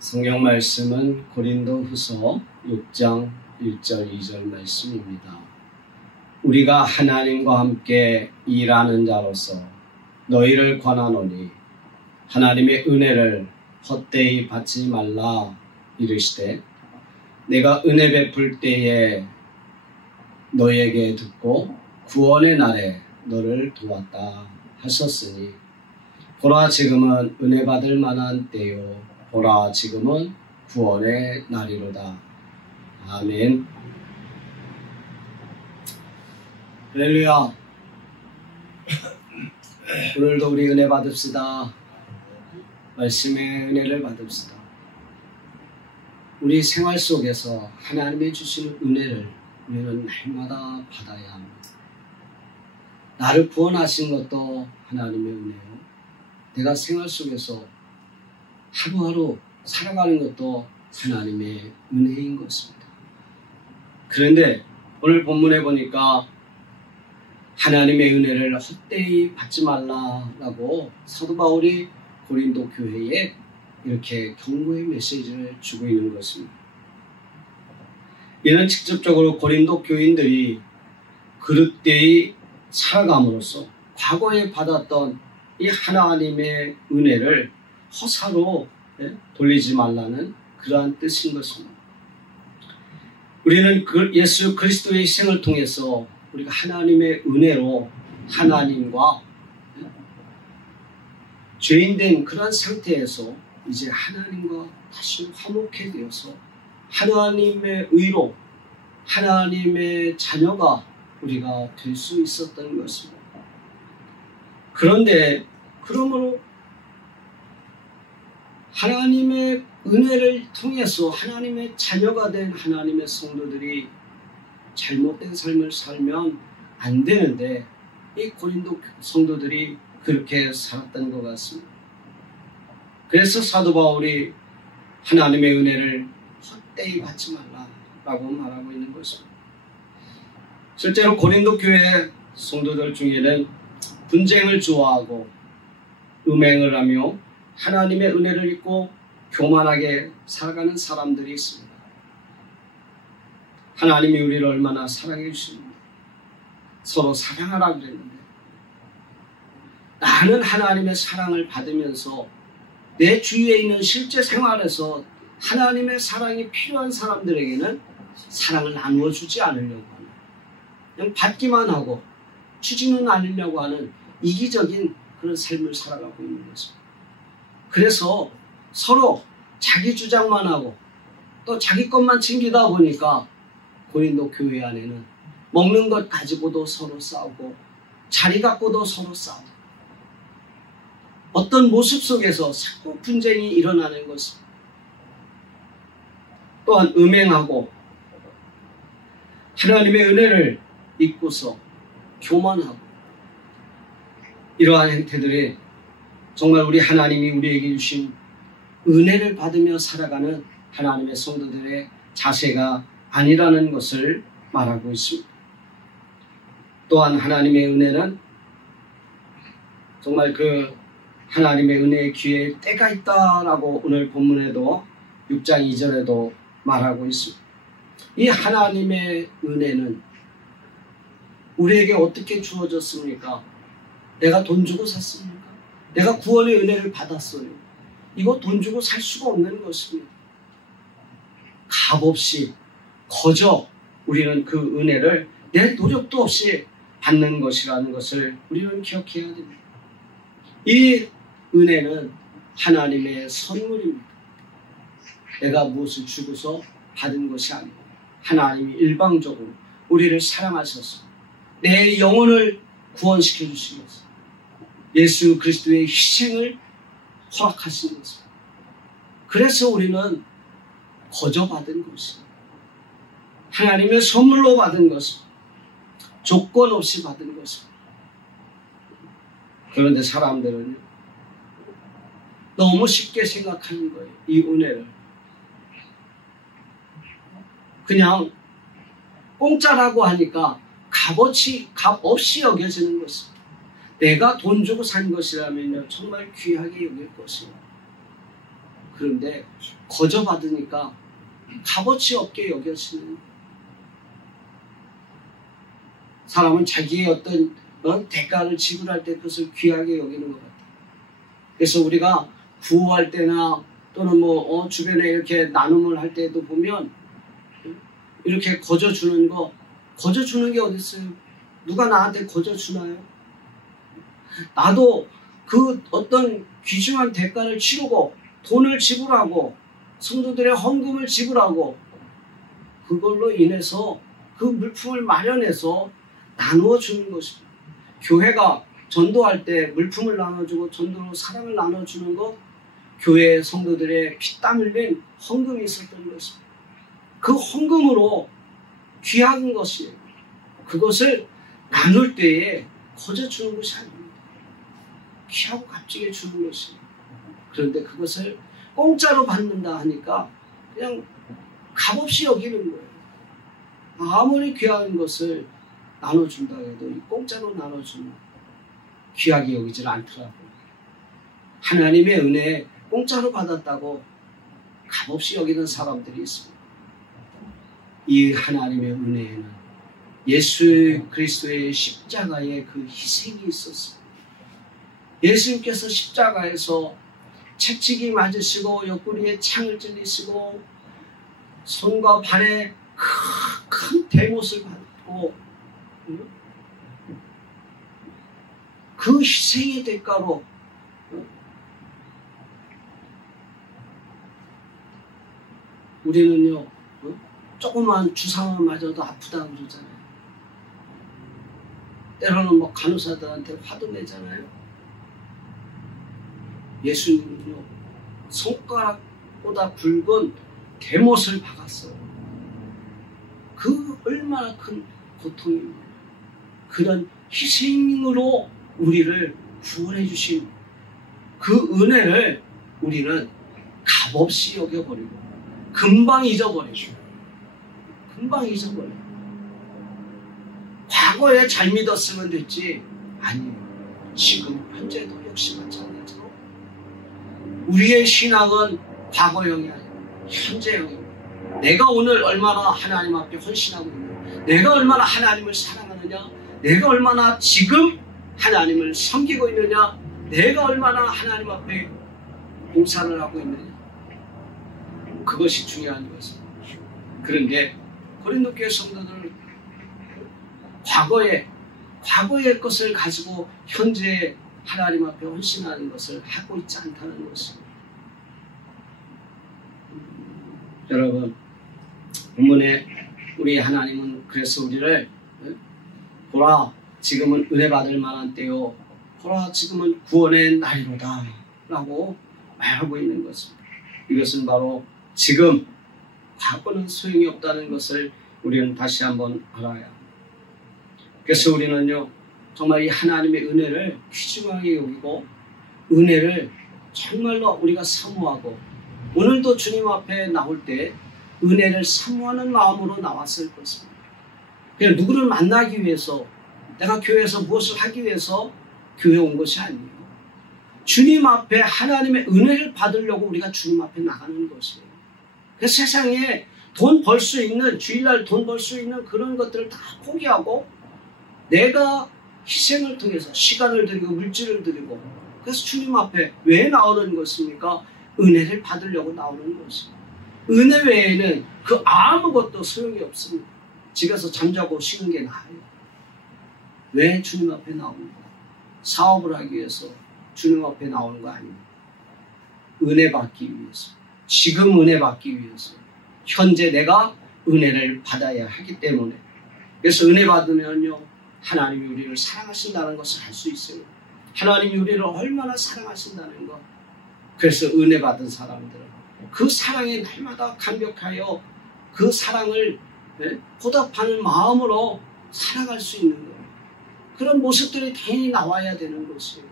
성경 말씀은 고린도후서 6장 1절 2절 말씀입니다. 우리가 하나님과 함께 일하는 자로서 너희를 권하노니 하나님의 은혜를 헛되이 받지 말라 이르시되 내가 은혜 베풀 때에 너희에게 듣고 구원의 날에 너를 도왔다 하셨으니 보라 지금은 은혜 받을 만한 때요 보라 지금은 구원의 날이로다. 아멘. 할렐루야. 오늘도 우리 은혜 받읍시다. 말씀의 은혜를 받읍시다. 우리 생활 속에서 하나님이 주시는 은혜를 우리는 날마다 받아야 합니다. 나를 구원하신 것도 하나님의 은혜요. 내가 생활 속에서 하루하루 살아가는 것도 하나님의 은혜인 것입니다. 그런데 오늘 본문에 보니까 하나님의 은혜를 헛되이 받지 말라라고 사도 바울이 고린도 교회에 이렇게 경고의 메시지를 주고 있는 것입니다. 이는 직접적으로 고린도 교인들이 그릇되이 살아감으로써 과거에 받았던 이 하나님의 은혜를 허사로 돌리지 말라는 그러한 뜻인 것입니다. 우리는 예수 그리스도의 희생을 통해서 우리가 하나님의 은혜로 하나님과 죄인된 그러한 상태에서 이제 하나님과 다시 화목해 되어서 하나님의 의로 하나님의 자녀가 우리가 될 수 있었던 것입니다. 그런데 그러므로 하나님의 은혜를 통해서 하나님의 자녀가 된 하나님의 성도들이 잘못된 삶을 살면 안 되는데 이 고린도 성도들이 그렇게 살았던 것 같습니다. 그래서 사도 바울이 하나님의 은혜를 헛되이 받지 말라라고 말하고 있는 것입니다. 실제로 고린도 교회 성도들 중에는 분쟁을 좋아하고 음행을 하며 하나님의 은혜를 잊고 교만하게 살아가는 사람들이 있습니다. 하나님이 우리를 얼마나 사랑해 주십니까? 서로 사랑하라고 그랬는데 나는 하나님의 사랑을 받으면서 내 주위에 있는 실제 생활에서 하나님의 사랑이 필요한 사람들에게는 사랑을 나누어 주지 않으려고 하는, 그냥 받기만 하고 주지는 않으려고 하는 이기적인 그런 삶을 살아가고 있는 것입니다. 그래서 서로 자기 주장만 하고 또 자기 것만 챙기다 보니까 고린도 교회 안에는 먹는 것 가지고도 서로 싸우고 자리 갖고도 서로 싸우고 어떤 모습 속에서 자꾸 분쟁이 일어나는 것입니다. 또한 음행하고 하나님의 은혜를 잊고서 교만하고 이러한 행태들이 정말 우리 하나님이 우리에게 주신 은혜를 받으며 살아가는 하나님의 성도들의 자세가 아니라는 것을 말하고 있습니다. 또한 하나님의 은혜는 정말 그 하나님의 은혜의 기회에 때가 있다라고 오늘 본문에도 6장 2절에도 말하고 있습니다. 이 하나님의 은혜는 우리에게 어떻게 주어졌습니까? 내가 돈 주고 샀습니까? 내가 구원의 은혜를 받았어요. 이거 돈 주고 살 수가 없는 것입니다. 값없이 거저 우리는 그 은혜를 내 노력도 없이 받는 것이라는 것을 우리는 기억해야 됩니다. 이 은혜는 하나님의 선물입니다. 내가 무엇을 주고서 받은 것이 아니고 하나님이 일방적으로 우리를 사랑하셔서 내 영혼을 구원시켜 주신 것입니다. 예수 그리스도의 희생을 허락하신 것입니다. 그래서 우리는 거저 받은 것입니다. 하나님의 선물로 받은 것입니다. 조건 없이 받은 것입니다. 그런데 사람들은 너무 쉽게 생각하는 거예요. 이 은혜를 그냥 공짜라고 하니까 값없이 여겨지는 것입니다. 내가 돈 주고 산 것이라면 정말 귀하게 여길 것입니다. 그런데 거저 받으니까 값어치 없게 여겨지는, 사람은 자기의 어떤 대가를 지불할 때 그것을 귀하게 여기는 것 같아요. 그래서 우리가 구호할 때나 또는 주변에 이렇게 나눔을 할 때도 보면 이렇게 거저 주는 게 어디 있어요? 누가 나한테 거저 주나요? 나도 그 어떤 귀중한 대가를 치르고 돈을 지불하고 성도들의 헌금을 지불하고 그걸로 인해서 그 물품을 마련해서 나누어 주는 것입니다. 교회가 전도할 때 물품을 나눠주고 전도로 사랑을 나눠주는 것, 교회 성도들의 피땀 흘린 헌금이 있었던 것입니다. 그 헌금으로 귀한 것이에요. 그것을 나눌 때에 거저 주는 것이 아닙니다. 귀하고 값지게 주는 것이에요. 그런데 그것을 공짜로 받는다 하니까 그냥 값없이 여기는 거예요. 아무리 귀한 것을 나눠준다 해도 공짜로 나눠주면 귀하게 여기질 않더라고요. 하나님의 은혜 공짜로 받았다고 값없이 여기는 사람들이 있습니다. 이 하나님의 은혜에는 예수 그리스도의 십자가의 그 희생이 있었습니다. 예수님께서 십자가에서 채찍이 맞으시고 옆구리에 창을 찔리시고 손과 발에 큰 대못을 받고 그 희생의 대가로 우리는요 조그만 주사만 맞아도 아프다고 그러잖아요. 때로는 간호사들한테 화도 내잖아요. 예수님은요 손가락보다 굵은 대못을 박았어요. 그 얼마나 큰 고통입니다. 그런 희생으로 우리를 구원해 주신 그 은혜를 우리는 값없이 여겨버리고 금방 잊어버리죠. 과거에 잘 믿었으면 됐지. 아니에요. 지금 현재도 역시 마찬가지로 우리의 신앙은 과거형이 아니고 현재형입니다. 내가 오늘 얼마나 하나님 앞에 헌신하고 있느냐, 내가 얼마나 하나님을 사랑하느냐, 내가 얼마나 지금 하나님을 섬기고 있느냐, 내가 얼마나 하나님 앞에 봉사를 하고 있느냐, 그것이 중요한 것입니다. 그런데 고린도 교회 성도들은 과거의 것을 가지고 현재 하나님 앞에 헌신하는 것을 하고 있지 않다는 것입니다. 여러분, 본문에 우리 하나님은 그래서 우리를 보라 지금은 은혜 받을 만한 때요, 보라 지금은 구원의 날이로다 라고 말하고 있는 것입니다. 이것은 바로 지금, 과거는 소용이 없다는 것을 우리는 다시 한번 알아야 합니다. 그래서 우리는요 정말 이 하나님의 은혜를 귀중하게 여기고 은혜를 정말로 우리가 사모하고, 오늘도 주님 앞에 나올 때 은혜를 사모하는 마음으로 나왔을 것입니다. 그냥 누구를 만나기 위해서, 내가 교회에서 무엇을 하기 위해서 교회에 온 것이 아니에요. 주님 앞에 하나님의 은혜를 받으려고 우리가 주님 앞에 나가는 것이에요. 그래서 세상에 돈 벌 수 있는, 주일날 돈 벌 수 있는 그런 것들을 다 포기하고 내가 희생을 통해서 시간을 드리고 물질을 드리고, 그래서 주님 앞에 왜 나오는 것입니까? 은혜를 받으려고 나오는 것입니다. 은혜 외에는 그 아무것도 소용이 없습니다. 집에서 잠자고 쉬는 게 나아요. 왜 주님 앞에 나옵니까? 사업을 하기 위해서 주님 앞에 나오는 거 아닙니다. 은혜 받기 위해서, 지금 은혜 받기 위해서, 현재 내가 은혜를 받아야 하기 때문에. 그래서 은혜 받으면요 하나님이 우리를 사랑하신다는 것을 알 수 있어요. 하나님이 우리를 얼마나 사랑하신다는 것. 그래서 은혜 받은 사람들은 그 사랑에 날마다 감격하여 그 사랑을 보답하는 마음으로 살아갈 수 있는 거예요. 그런 모습들이 당연히 나와야 되는 것이에요.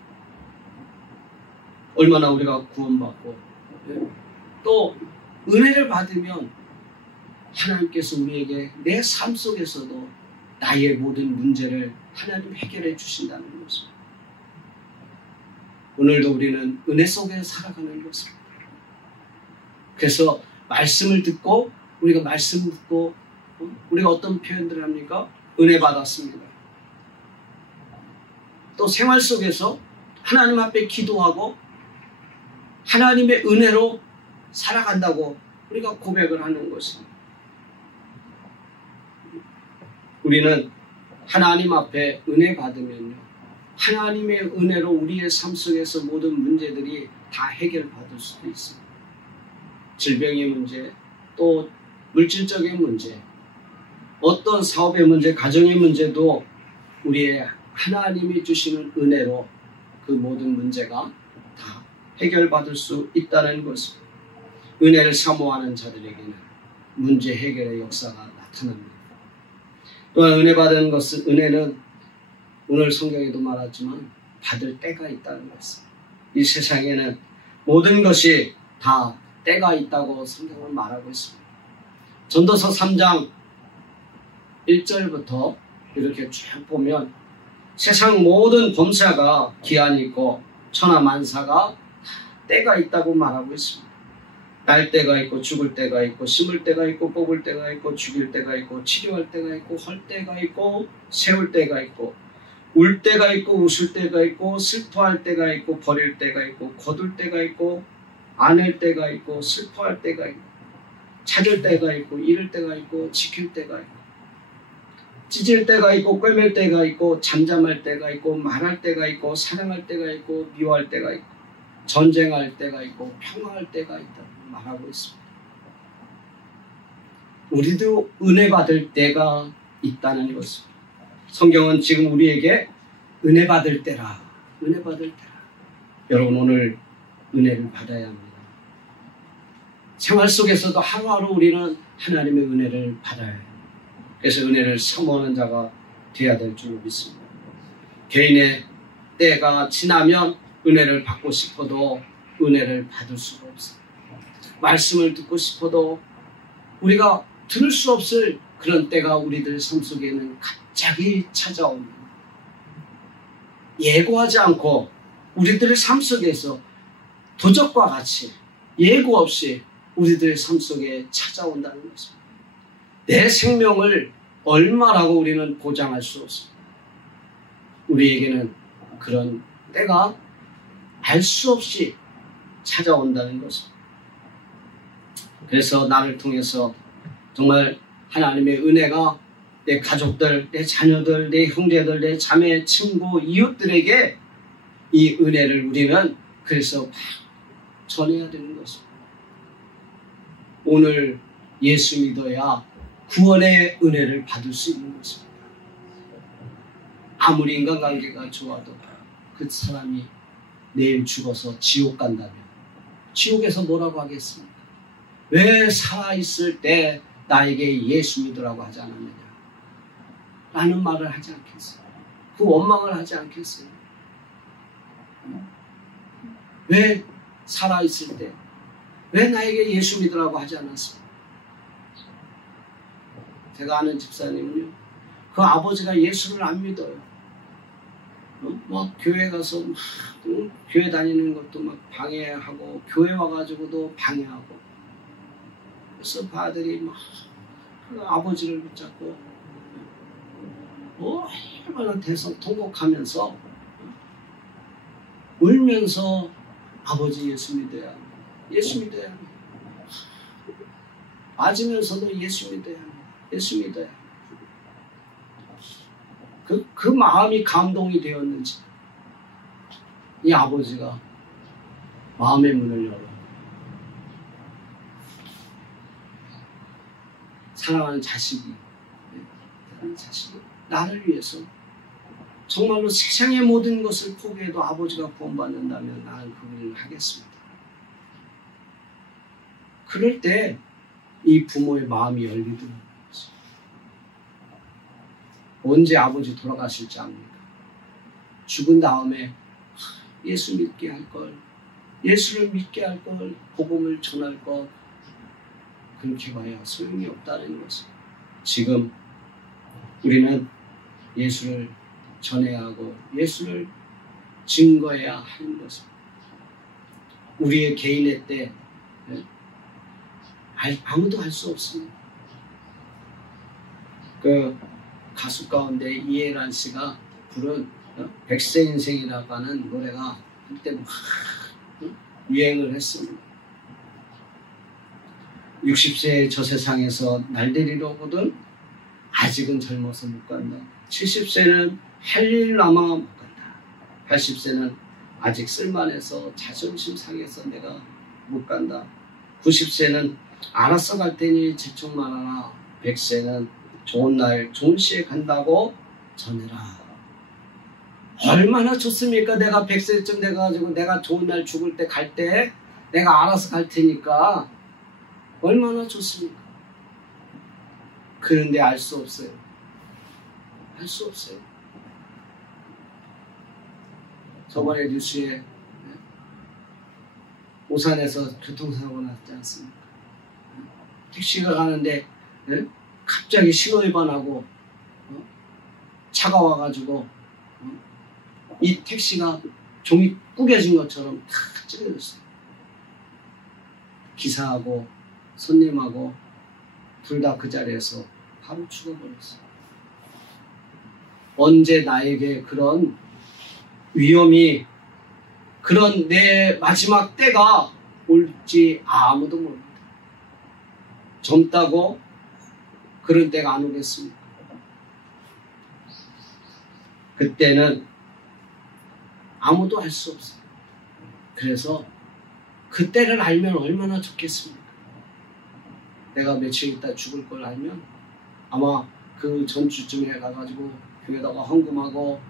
얼마나 우리가 구원받고 또 은혜를 받으면 하나님께서 우리에게 내 삶 속에서도 나의 모든 문제를 하나님 해결해 주신다는 것입니다. 오늘도 우리는 은혜 속에 살아가는 것입니다. 그래서 말씀을 듣고 우리가 말씀 듣고 우리가 어떤 표현들을 합니까? 은혜 받았습니다. 또 생활 속에서 하나님 앞에 기도하고 하나님의 은혜로 살아간다고 우리가 고백을 하는 것입니다. 우리는 하나님 앞에 은혜 받으면요, 하나님의 은혜로 우리의 삶 속에서 모든 문제들이 다 해결받을 수도 있습니다. 질병의 문제, 또 물질적인 문제, 어떤 사업의 문제, 가정의 문제도 우리의 하나님이 주시는 은혜로 그 모든 문제가 다 해결받을 수 있다는 것입니다. 은혜를 사모하는 자들에게는 문제 해결의 역사가 나타납니다. 또한 은혜 받은 것은, 은혜는 오늘 성경에도 말하지만 받을 때가 있다는 것입니다. 이 세상에는 모든 것이 다 때가 있다고 성경은 말하고 있습니다. 전도서 3장 1절부터 이렇게 쭉 보면 세상 모든 범사가 기한이 있고 천하 만사가 때가 있다고 말하고 있습니다. 날 때가 있고 죽을 때가 있고 심을 때가 있고 뽑을 때가 있고 죽일 때가 있고 치료할 때가 있고 헐 때가 있고 세울 때가 있고 울 때가 있고 웃을 때가 있고 슬퍼할 때가 있고 버릴 때가 있고 거둘 때가 있고 안을 때가 있고 슬퍼할 때가 있고 찾을 때가 있고 잃을 때가 있고 지킬 때가 있고 찢을 때가 있고 꿰맬 때가 있고 잠잠할 때가 있고 말할 때가 있고 사랑할 때가 있고 미워할 때가 있고 전쟁할 때가 있고 평화할 때가 있다고 말하고 있습니다. 우리도 은혜 받을 때가 있다는 것입니다. 성경은 지금 우리에게 은혜 받을 때라, 은혜 받을 때라. 여러분, 오늘 은혜를 받아야 합니다. 생활 속에서도 하루하루 우리는 하나님의 은혜를 받아야 해요. 그래서 은혜를 사모하는 자가 되어야 될 줄 믿습니다. 개인의 때가 지나면 은혜를 받고 싶어도 은혜를 받을 수가 없어요. 말씀을 듣고 싶어도 우리가 들을 수 없을 그런 때가 우리들 삶 속에는 갑자기 찾아옵니다. 예고하지 않고 우리들의 삶 속에서 도적과 같이 예고 없이 우리들의 삶 속에 찾아온다는 것입니다. 내 생명을 얼마라고 우리는 보장할 수 없습니다. 우리에게는 그런 때가 알 수 없이 찾아온다는 것입니다. 그래서 나를 통해서 정말 하나님의 은혜가 내 가족들, 내 자녀들, 내 형제들, 내 자매, 친구, 이웃들에게 이 은혜를 우리는 그래서 막 전해야 되는 것입니다. 오늘 예수 믿어야 구원의 은혜를 받을 수 있는 것입니다. 아무리 인간관계가 좋아도 그 사람이 내일 죽어서 지옥 간다면 지옥에서 뭐라고 하겠습니까? 왜 살아있을 때 나에게 예수 믿으라고 하지 않았느냐? 라는 말을 하지 않겠어요? 그 원망을 하지 않겠어요? 왜 살아있을 때 왜 나에게 예수 믿으라고 하지 않았어요? 제가 아는 집사님은요, 그 아버지가 예수를 안 믿어요. 막 교회 가서 막 교회 다니는 것도 막 방해하고 교회 와가지고도 방해하고, 그래서 그 아들이 막 그 아버지를 붙잡고 얼마나 대성통곡하면서 울면서 아버지 예수 믿어야 합니다. 예수 믿어야 합니다. 맞으면서도 예수 믿어야 합니다. 예수 믿어야 합니다. 그 마음이 감동이 되었는지 이 아버지가 마음의 문을 열어 사랑하는 자식이 나를 위해서 정말로 세상의 모든 것을 포기해도 아버지가 구원받는다면 나는 그 일을 하겠습니다. 그럴 때 이 부모의 마음이 열리더라고요. 언제 아버지 돌아가실지 압니까? 죽은 다음에 예수 믿게 할 걸, 예수를 믿게 할 걸, 복음을 전할 것, 그렇게 봐야 소용이 없다는 것입니다. 지금 우리는 예수를 전해야 하고 예수를 증거해야 하는 것입니다. 우리의 개인의 때, 아무도 할 수 없습니다. 그 가수 가운데 이해란 씨가 부른 백세 인생이라고 하는 노래가 한때 막 유행을 했습니다. 60세의 저 세상에서 날 데리러 오거든 아직은 젊어서 못 간다. 70세는 할 일 남아 못 간다. 80세는 아직 쓸만해서 자존심 상해서 내가 못 간다. 90세는 알아서 갈 테니 집중 말아라. 100세는 좋은 날 좋은 시에 간다고 전해라. 얼마나 좋습니까? 내가 100세쯤 돼가지고 내가 좋은 날 죽을 때 갈 때 내가 알아서 갈 테니까 얼마나 좋습니까? 그런데 알 수 없어요. 알 수 없어요. 저번에 뉴스에 오산에서 교통사고 났지 않습니까? 택시가 가는데 갑자기 신호위반하고 차가 와가지고 이 택시가 종이 구겨진 것처럼 다 찢어졌어요. 기사하고 손님하고 둘 다 그 자리에서 바로 죽어버렸어요. 언제 나에게 그런 위험이, 그런 내 마지막 때가 올지 아무도 모릅니다. 젊다고 그런 때가 안 오겠습니까? 그때는 아무도 알 수 없어요. 그래서 그때를 알면 얼마나 좋겠습니까? 내가 며칠 있다 죽을 걸 알면 아마 그 전주쯤에 가가지고 교회다가 헌금하고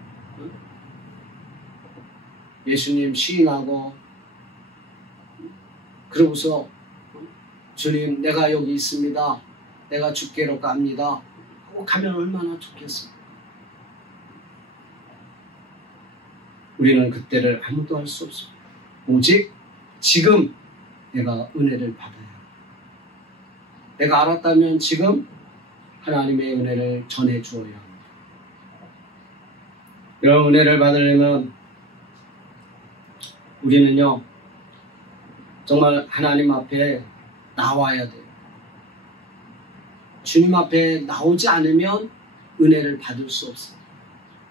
예수님 시인하고 그러고서 주님 내가 여기 있습니다. 내가 주께로 갑니다. 하고 가면 얼마나 좋겠습니까? 우리는 그때를 아무도 알 수 없습니다. 오직 지금 내가 은혜를 받아야 합니다. 내가 알았다면 지금 하나님의 은혜를 전해 주어야 합니다. 이런 은혜를 받으려면 우리는요 정말 하나님 앞에 나와야 돼요. 주님 앞에 나오지 않으면 은혜를 받을 수 없어요.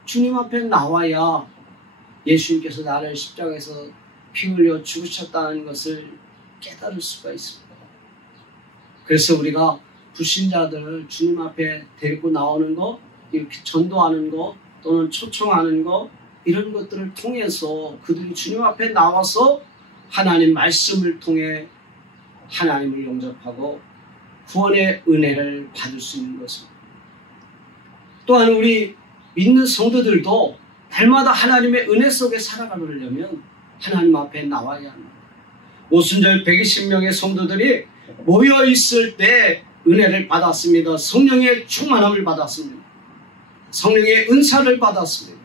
주님 앞에 나와야 예수님께서 나를 십자가에서 피 흘려 죽으셨다는 것을 깨달을 수가 있습니다. 그래서 우리가 불신자들을 주님 앞에 데리고 나오는 거, 이렇게 전도하는 거, 또는 초청하는 거, 이런 것들을 통해서 그들이 주님 앞에 나와서 하나님 말씀을 통해 하나님을 영접하고 구원의 은혜를 받을 수 있는 것입니다. 또한 우리 믿는 성도들도 날마다 하나님의 은혜 속에 살아가려면 하나님 앞에 나와야 합니다. 오순절 120명의 성도들이 모여 있을 때 은혜를 받았습니다. 성령의 충만함을 받았습니다. 성령의 은사를 받았습니다.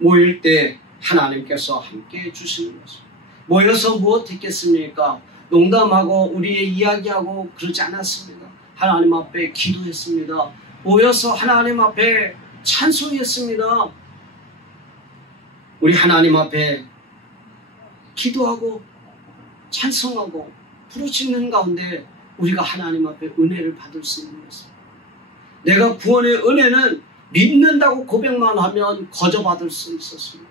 모일 때 하나님께서 함께 해주시는 것입니다. 모여서 무엇했겠습니까? 농담하고 우리의 이야기하고 그러지 않았습니다. 하나님 앞에 기도했습니다. 모여서 하나님 앞에 찬송했습니다. 우리 하나님 앞에 기도하고 찬송하고 부르짖는 가운데 우리가 하나님 앞에 은혜를 받을 수 있는 것입니다. 내가 구원의 은혜는 믿는다고 고백만 하면 거저받을 수 있었습니다.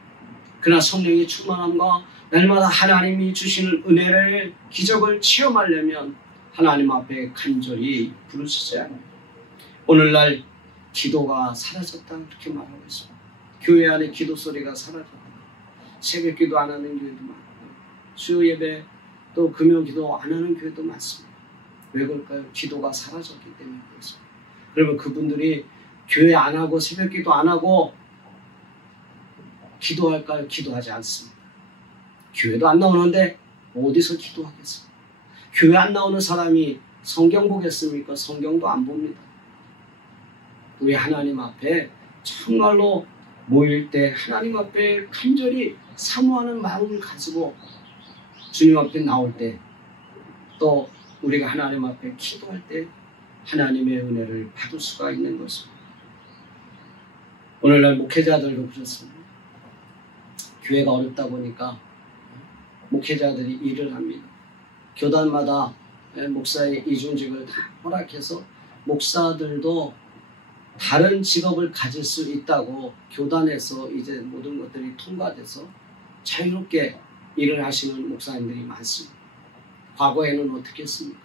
그러나 성령의 충만함과 날마다 하나님이 주시는 은혜를 기적을 체험하려면 하나님 앞에 간절히 부르짖어야 합니다. 오늘날 기도가 사라졌다 그렇게 말하고 있습니다. 교회 안에 기도 소리가 사라졌다. 새벽 기도 안 하는 교회도 많고 수요 예배 또 금요 기도 안 하는 교회도 많습니다. 왜 그럴까요? 기도가 사라졌기 때문에 그렇습니다. 그러면 그분들이 교회 안 하고 새벽 기도 안 하고 기도할까요? 기도하지 않습니다. 교회도 안 나오는데 어디서 기도하겠습니까? 교회 안 나오는 사람이 성경 보겠습니까? 성경도 안 봅니다. 우리 하나님 앞에 정말로 모일 때 하나님 앞에 간절히 사모하는 마음을 가지고 주님 앞에 나올 때 또 우리가 하나님 앞에 기도할 때 하나님의 은혜를 받을 수가 있는 것입니다. 오늘날 목회자들도 그렇습니다. 교회가 어렵다 보니까 목회자들이 일을 합니다. 교단마다 목사의 이중직을 다 허락해서 목사들도 다른 직업을 가질 수 있다고 교단에서 이제 모든 것들이 통과돼서 자유롭게 일을 하시는 목사님들이 많습니다. 과거에는 어떻게 했습니까?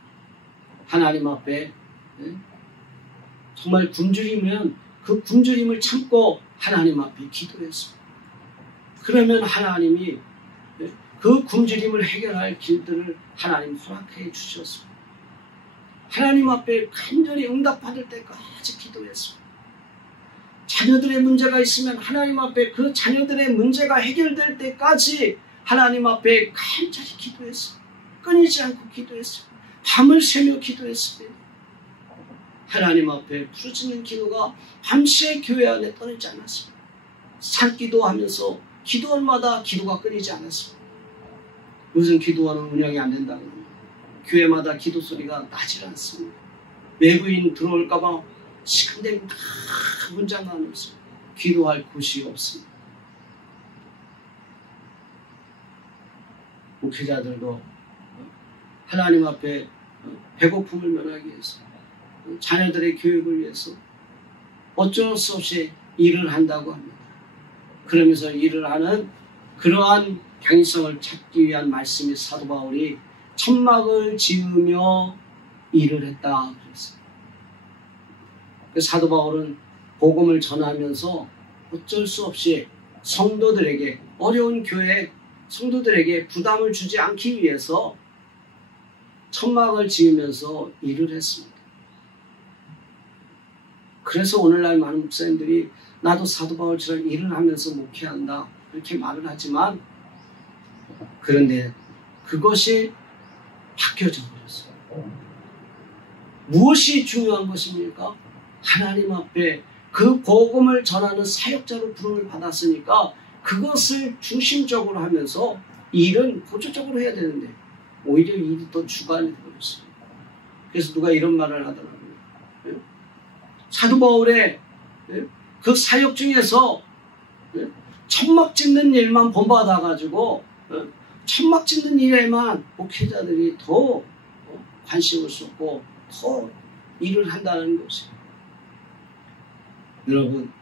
하나님 앞에 정말 굶주리면 그 굶주림을 참고 하나님 앞에 기도했습니다. 그러면 하나님이 그 굶주림을 해결할 길들을 하나님 허락해 주셨습니다. 하나님 앞에 간절히 응답받을 때까지 기도했습니다. 자녀들의 문제가 있으면 하나님 앞에 그 자녀들의 문제가 해결될 때까지 하나님 앞에 간절히 기도했습니다. 끊이지 않고 기도했습니다. 밤을 새며 기도했습니다. 하나님 앞에 부르짖는 기도가 밤새 교회 안에 떠나지 않았습니다. 산기도하면서 기도원마다 기도가 끊이지 않았습니다. 무슨 기도하는 운영이 안 된다고 합니다. 교회마다 기도 소리가 나질 않습니다. 외부인 들어올까봐 시큰둥 다 문장만 없습니다. 기도할 곳이 없습니다. 목회자들도 하나님 앞에 배고픔을 면하기 위해서 자녀들의 교육을 위해서 어쩔 수 없이 일을 한다고 합니다. 그러면서 일을 하는 그러한 당위성을 찾기 위한 말씀이 사도 바울이 천막을 지으며 일을 했다 그랬어요. 사도 바울은 복음을 전하면서 어쩔 수 없이 성도들에게 어려운 교회 성도들에게 부담을 주지 않기 위해서 천막을 지으면서 일을 했습니다. 그래서 오늘날 많은 목사님들이 나도 사도 바울처럼 일을 하면서 목회한다 이렇게 말을 하지만 그런데 그것이 바뀌어져 버렸어요. 무엇이 중요한 것입니까? 하나님 앞에 그 복음을 전하는 사역자로 부름을 받았으니까 그것을 중심적으로 하면서 일은 보조적으로 해야 되는데 오히려 일이 더 주관이 되어버렸어요. 그래서 누가 이런 말을 하더라고요. 사도 바울의 그 사역 중에서 천막 짓는 일만 본받아가지고 천막 짓는 일에만 목회자들이 더 관심을 쏟고 더 일을 한다는 것이에요. 여러분,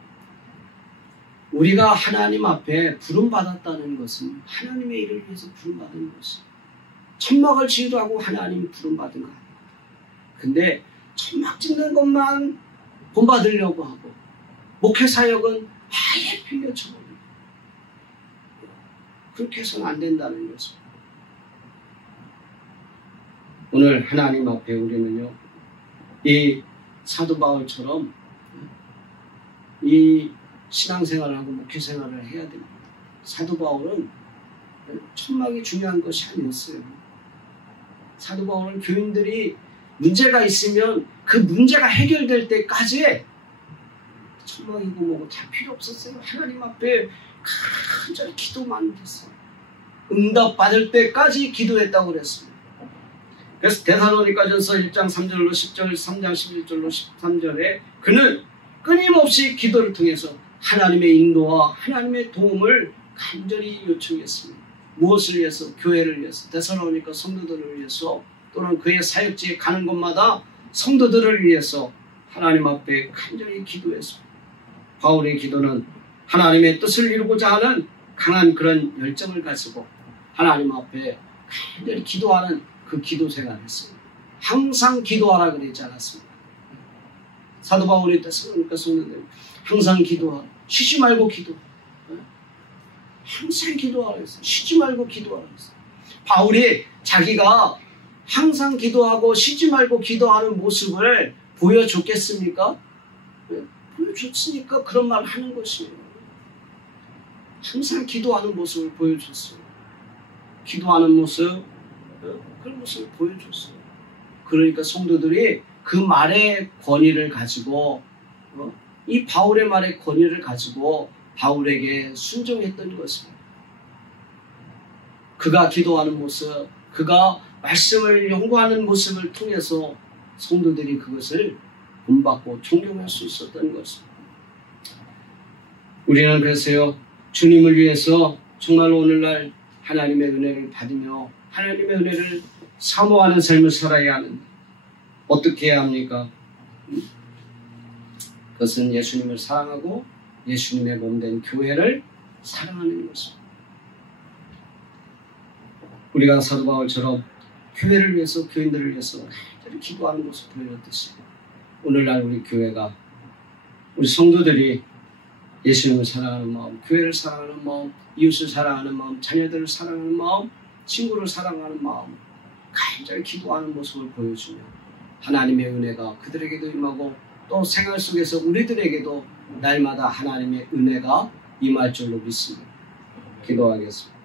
우리가 하나님 앞에 부름받았다는 것은 하나님의 일을 위해서 부름받은 것이에요. 천막을 지으라고 하나님이 부름받은 거 아니에요. 근데 천막 짓는 것만 본받으려고 하고 목회사역은 아예 빌려쳐버려요. 그렇게 해서는 안 된다는 것이죠. 오늘 하나님 앞에 우리는요, 이 사도 바울처럼 이 신앙생활을 하고 목회생활을 해야 됩니다. 사도 바울은 천막이 중요한 것이 아니었어요. 사도 바울은 교인들이 문제가 있으면 그 문제가 해결될 때까지 천막이고 뭐고 다 필요 없었어요. 하나님 앞에 간절히 기도만 했어요. 응답받을 때까지 기도했다고 그랬습니다. 그래서 데살로니가전서 1장 3절로 10절, 3장 11절로 13절에 그는 끊임없이 기도를 통해서 하나님의 인도와 하나님의 도움을 간절히 요청했습니다. 무엇을 위해서? 교회를 위해서, 데살로니가 성도들을 위해서, 또는 그의 사역지에 가는 곳마다 성도들을 위해서 하나님 앞에 간절히 기도했습니다. 바울의 기도는 하나님의 뜻을 이루고자 하는 강한 그런 열정을 가지고 하나님 앞에 간절히 기도하는 그 기도 생활을 했습니다. 항상 기도하라 그랬지 않았습니까? 사도 바울의 데살로니가 성도들 항상 기도하라. 쉬지 말고 기도. 항상 기도하라 했어요. 쉬지 말고 기도하라 했어요. 바울이 자기가 항상 기도하고 쉬지 말고 기도하는 모습을 보여줬겠습니까? 보여줬으니까 그런 말 하는 것이에요. 항상 기도하는 모습을 보여줬어요. 기도하는 모습, 그런 모습을 보여줬어요. 그러니까 성도들이 그 말의 권위를 가지고 이 바울의 말의 권위를 가지고 바울에게 순종했던 것입니다. 그가 기도하는 모습, 그가 말씀을 연구하는 모습을 통해서 성도들이 그것을 본받고 존경할 수 있었던 것입니다. 우리는 그래서요, 주님을 위해서 정말 오늘날 하나님의 은혜를 받으며 하나님의 은혜를 사모하는 삶을 살아야 하는데 어떻게 해야 합니까? 그것은 예수님을 사랑하고 예수님의 몸된 교회를 사랑하는 것입니다. 우리가 사도 바울처럼 교회를 위해서, 교인들을 위해서 간절히 기도하는 모습 보여줬듯이 오늘날 우리 교회가, 우리 성도들이 예수님을 사랑하는 마음, 교회를 사랑하는 마음, 이웃을 사랑하는 마음, 자녀들을 사랑하는 마음, 친구를 사랑하는 마음, 간절히 기도하는 모습을 보여주며 하나님의 은혜가 그들에게도 임하고 또 생활 속에서 우리들에게도 날마다 하나님의 은혜가 임할 줄로 믿습니다. 기도하겠습니다.